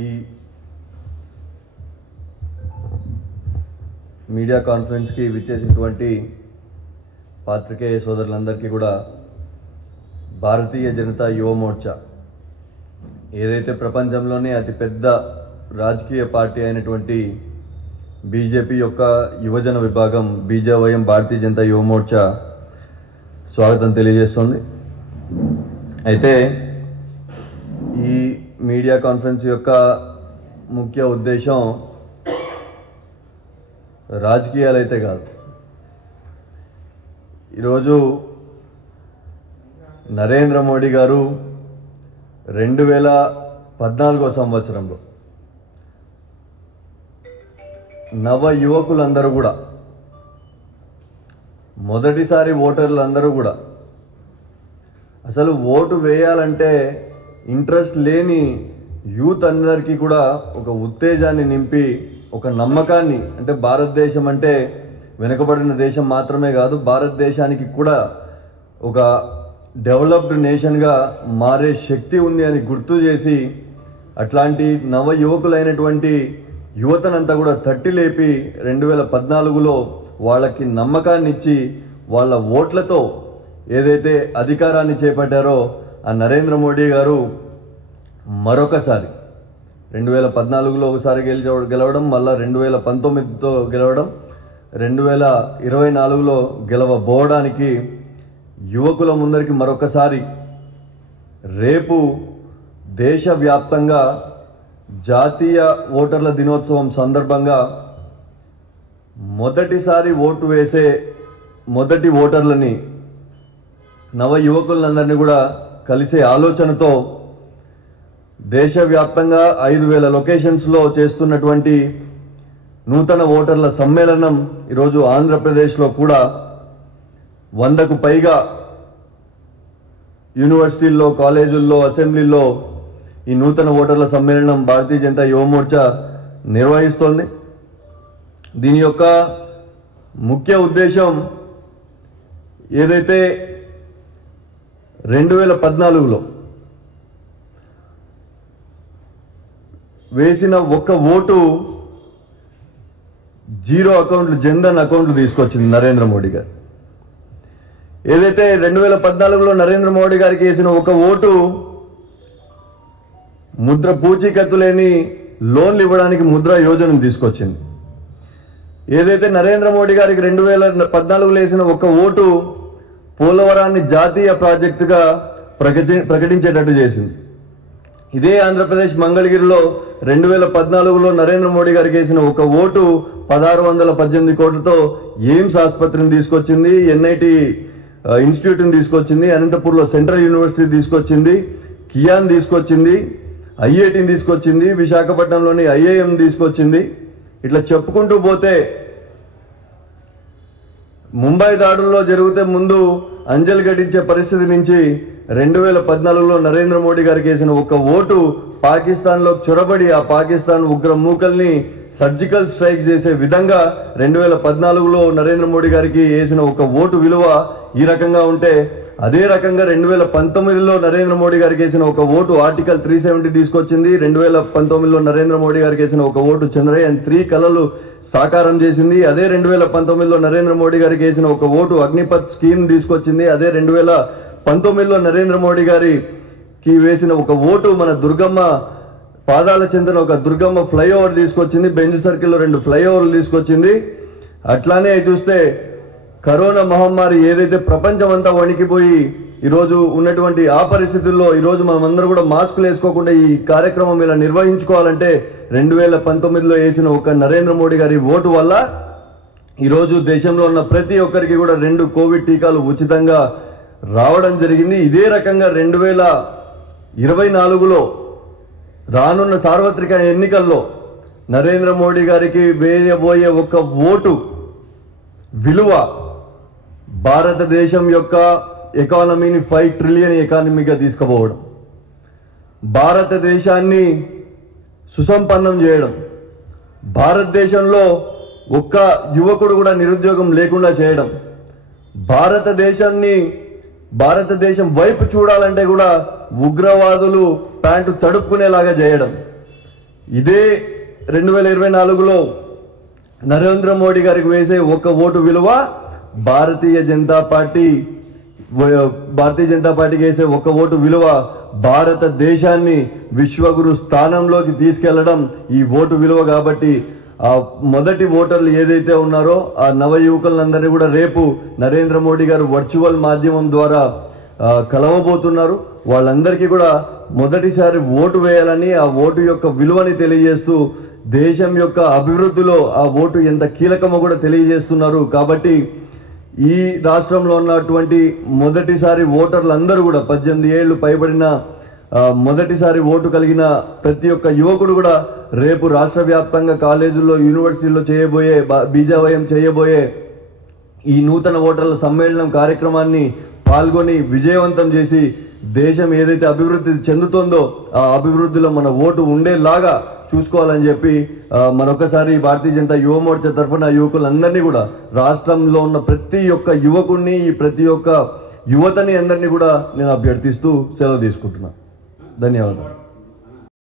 ఈ మీడియా కాన్ఫరెన్స్కి విచ్చేసినటువంటి పాత్రికేయ సోదరులందరికీ కూడా భారతీయ జనతా యువ మోర్చా ఏదైతే ప్రపంచంలోనే అతిపెద్ద రాజకీయ పార్టీ అయినటువంటి బీజేపీ యొక్క యువజన విభాగం బీజేవైఎం భారతీయ జనతా యువ మోర్చా స్వాగతం తెలియజేస్తుంది. అయితే ఈ మీడియా కాన్ఫరెన్స్ యొక్క ముఖ్య ఉద్దేశం రాజకీయాలు అయితే కాదు. ఈరోజు నరేంద్ర మోడీ గారు 2014 సంవత్సరంలో నవ యువకులందరూ కూడా మొదటిసారి ఓటర్లందరూ కూడా అసలు ఓటు వేయాలంటే ఇంట్రెస్ట్ లేని యూత్ అందరికీ కూడా ఒక ఉత్తేజాన్ని నింపి ఒక నమ్మకాన్ని, అంటే భారతదేశం అంటే వెనుకబడిన దేశం మాత్రమే కాదు, భారతదేశానికి కూడా ఒక డెవలప్డ్ నేషన్గా మారే శక్తి ఉంది అని గుర్తు చేసి అట్లాంటి నవ యువకులైనటువంటి యువతనంతా కూడా తట్టి లేపి 2014లో వాళ్ళకి నమ్మకాన్ని ఇచ్చి వాళ్ళ ఓట్లతో ఏదైతే అధికారాన్ని చేపట్టారో ఆ నరేంద్ర మోడీ గారు మరొకసారి 2014లో ఒకసారి గెలవడం, మళ్ళా 2019తో గెలవడం, 2024లో గెలవబోవడానికి యువకుల ముందరికి మరొకసారి రేపు దేశవ్యాప్తంగా జాతీయ ఓటర్ల దినోత్సవం సందర్భంగా మొదటిసారి ఓటు వేసే మొదటి ఓటర్లని నవ యువకులందరినీ కూడా కలిసే ఆలోచనతో దేశవ్యాప్తంగా 5,000 లొకేషన్స్లో చేస్తున్నటువంటి నూతన ఓటర్ల సమ్మేళనం ఈరోజు ఆంధ్రప్రదేశ్లో కూడా 100కు పైగా యూనివర్సిటీల్లో, కాలేజీల్లో, అసెంబ్లీల్లో ఈ నూతన ఓటర్ల సమ్మేళనం భారతీయ జనతా యువ మోర్చా నిర్వహిస్తోంది. దీని యొక్క ముఖ్య ఉద్దేశం ఏదైతే 2014లో వేసిన ఒక్క ఓటు జీరో అకౌంట్లు, జన్ధన్ అకౌంట్లు తీసుకొచ్చింది నరేంద్ర మోడీ గారు. ఏదైతే 2014లో నరేంద్ర మోడీ గారికి వేసిన ఒక ఓటు ముద్ర పూచీకత్తు లేని లోన్లు ఇవ్వడానికి ముద్రా యోజనను తీసుకొచ్చింది. ఏదైతే నరేంద్ర మోడీ గారికి 2014లో వేసిన ఒక ఓటు పోలవరాన్ని జాతీయ ప్రాజెక్టుగా ప్రకటించేటట్టు చేసింది. ఇదే ఆంధ్రప్రదేశ్ మంగళగిరిలో 2014లో నరేంద్ర మోడీ గారికి వేసిన ఒక ఓటు 1618 కోట్లతో ఎయిమ్స్ ఆసుపత్రిని తీసుకొచ్చింది, ఎన్ఐటి ఇన్స్టిట్యూట్ని తీసుకొచ్చింది, అనంతపూర్లో సెంట్రల్ యూనివర్సిటీ తీసుకొచ్చింది, కియాన్ తీసుకొచ్చింది, ఐఐటిని తీసుకొచ్చింది, విశాఖపట్నంలోని ఐఐఎం తీసుకొచ్చింది. ఇట్లా చెప్పుకుంటూ పోతే ముంబై దాడుల్లో జరిగితే ముందు అంజలి ఘటించే పరిస్థితి నుంచి 2014లో నరేంద్ర మోడీ గారికి వేసిన ఒక ఓటు పాకిస్తాన్లో చొరబడి ఆ పాకిస్తాన్ ఉగ్ర మూకల్ని సర్జికల్ స్ట్రైక్ చేసే విధంగా 2014లో నరేంద్ర మోడీ గారికి వేసిన ఒక ఓటు విలువ ఈ రకంగా ఉంటే, అదే రకంగా 2019లో నరేంద్ర మోడీ గారికి వేసిన ఒక ఓటు ఆర్టికల్ 370 తీసుకొచ్చింది. 2019లో నరేంద్ర మోడీ గారికి వేసిన ఒక ఓటు చంద్రయాన్ 3 కలలు సాకారం చేసింది. అదే 2019లో నరేంద్ర మోడీ గారికి వేసిన ఒక ఓటు అగ్నిపథ్ స్కీమ్ తీసుకొచ్చింది. అదే 2019లో నరేంద్ర మోడీ గారికి వేసిన ఒక ఓటు మన దుర్గమ్మ పాదాల చెందిన ఒక దుర్గమ్మ ఫ్లైఓవర్ తీసుకొచ్చింది. బెంజ్ సర్కిల్లో 2 ఫ్లైఓవర్లు తీసుకొచ్చింది. అట్లానే చూస్తే కరోనా మహమ్మారి ఏదైతే ప్రపంచం అంతా వణికిపోయి ఈరోజు ఉన్నటువంటి ఆ పరిస్థితుల్లో ఈరోజు మనమందరూ కూడా మాస్కులు వేసుకోకుండా ఈ కార్యక్రమం ఇలా నిర్వహించుకోవాలంటే 2019లో వేసిన ఒక నరేంద్ర మోడీ గారి ఓటు వల్ల ఈరోజు దేశంలో ఉన్న ప్రతి ఒక్కరికి కూడా 2 కోవిడ్ టీకాలు ఉచితంగా రావడం జరిగింది. ఇదే రకంగా 2024లో రానున్న సార్వత్రిక ఎన్నికల్లో నరేంద్ర మోడీ గారికి వేయబోయే ఒక ఓటు విలువ భారతదేశం యొక్క ఎకానమీని 5 ట్రిలియన్ ఎకానమీగా తీసుకుపోవడం, భారతదేశాన్ని సుసంపన్నం చేయడం, భారతదేశంలో ఒక్క యువకుడు కూడా నిరుద్యోగం లేకుండా చేయడం, భారతదేశం వైపు చూడాలంటే కూడా ఉగ్రవాదులు ప్యాంటు తడుపుకునేలాగా చేయడం, ఇదే 2024లో నరేంద్ర మోడీ గారికి వేసే ఒక్క ఓటు విలువ భారతీయ జనతా పార్టీకి వేసే ఒక్క ఓటు విలువ భారతదేశాన్ని విశ్వగురు స్థానంలోకి తీసుకెళ్లడం ఈ ఓటు విలువ. కాబట్టి ఆ మొదటి ఓటర్లు ఏదైతే ఉన్నారో ఆ నవ యువకులందరినీ కూడా రేపు నరేంద్ర మోడీ గారు వర్చువల్ మాధ్యమం ద్వారా కలవబోతున్నారు. వాళ్ళందరికీ కూడా మొదటిసారి ఓటు వేయాలని, ఆ ఓటు యొక్క విలువని తెలియజేస్తూ దేశం యొక్క అభివృద్ధిలో ఆ ఓటు ఎంత కీలకమో కూడా తెలియజేస్తున్నారు. కాబట్టి ఈ రాష్ట్రంలో ఉన్నటువంటి మొదటిసారి ఓటర్లందరూ కూడా 18 ఏళ్లు పైబడిన మొదటిసారి ఓటు కలిగిన ప్రతి ఒక్క యువకుడు కూడా రేపు రాష్ట్ర వ్యాప్తంగా కాలేజీల్లో, యూనివర్సిటీల్లో బీజావయం చేయబోయే ఈ నూతన ఓటర్ల సమ్మేళనం కార్యక్రమాన్ని పాల్గొని విజయవంతం చేసి దేశం ఏదైతే అభివృద్ధి చెందుతుందో ఆ అభివృద్ధిలో మన ఓటు ఉండేలాగా చూసుకోవాలని చెప్పి మరొకసారి భారతీయ జనతా యువ మోర్చా తరఫున యువకులందరినీ కూడా రాష్ట్రంలో ఉన్న ప్రతి ఒక్క యువకుడిని, ప్రతి ఒక్క యువతని అందరినీ కూడా నేను అభ్యర్థిస్తూ సెలవు తీసుకుంటున్నాను. ధన్యవాదాలు.